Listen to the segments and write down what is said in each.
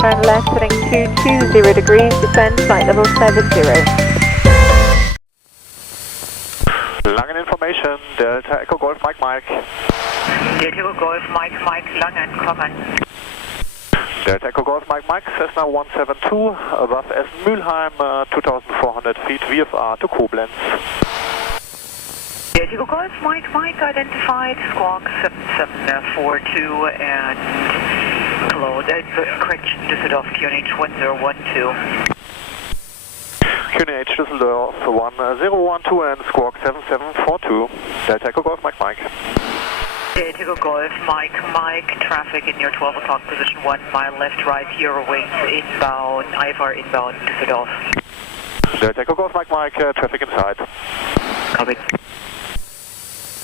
turn left heading 220 degrees, descend flight level 70. Langen Information, Delta Echo Golf Mike Mike. Delta Echo Golf Mike Mike, Langen, kommen. Delta Echo Golf Mike Mike, Cessna 172, above Essen Mülheim, 2400 feet VFR to Koblenz. Delta Echo Golf Mike Mike, identified, squawk 7742 and hello, correction, Düsseldorf, QNH 1012. QNH Düsseldorf 1012 and squawk 7742, Delta Echo Golf Mike Mike. Delta Echo Golf Mike Mike, traffic in your 12 o'clock position, 1 mile left, right, your wings inbound, IFR inbound, Düsseldorf. Delta Echo Golf Mike Mike, traffic inside. Copy.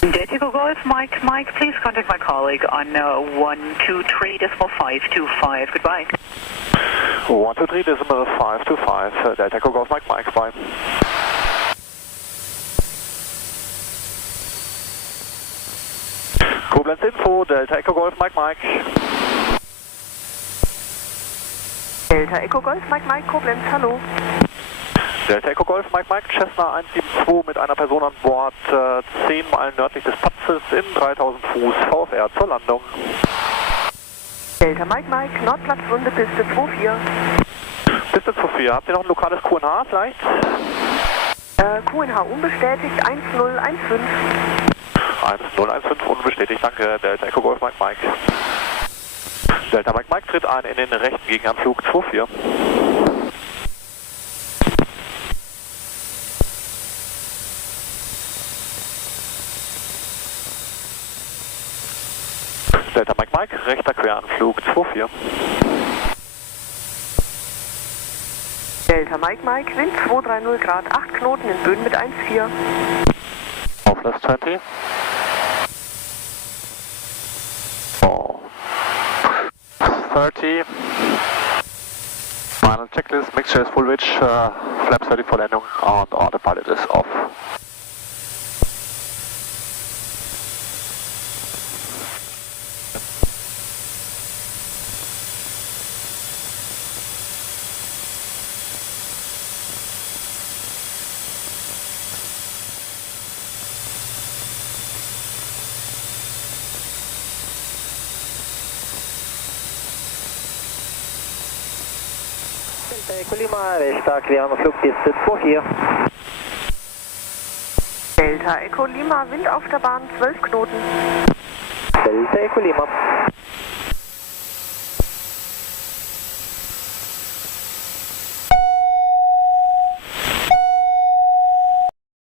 Delta Echo Golf Mike Mike, please contact my colleague on 123.525. Goodbye. 123.525, Delta Echo Golf Mike Mike, bye. Koblenz Info, Delta Echo Golf Mike Mike. Delta Echo Golf Mike Mike, Koblenz, hallo. Delta Echo Golf Mike Mike, Cessna 172 mit einer Person an Bord, 10 Meilen nördlich des Platzes in 3000 Fuß VFR zur Landung. Delta Mike Mike, Nordplatzrunde, Piste 24. Piste 24, habt ihr noch ein lokales QNH vielleicht? QNH unbestätigt, 1015. 1015 unbestätigt, danke, Delta Echo Golf Mike Mike. Delta Mike Mike tritt ein in den rechten Gegenanflug 24. Delta Mike Mike, rechter Queranflug 24. Delta Mike Mike, Wind 230 Grad, 8 Knoten in Böen mit 1,4. Auflass 20. Oh. 30. Final checklist, mixture is full pitch, flaps ready for landing and autopilot is off. Delta Echo Lima, rechter Queranflug, Piste 24. Delta Echo Lima, Wind auf der Bahn 12 Knoten. Delta Echo Lima.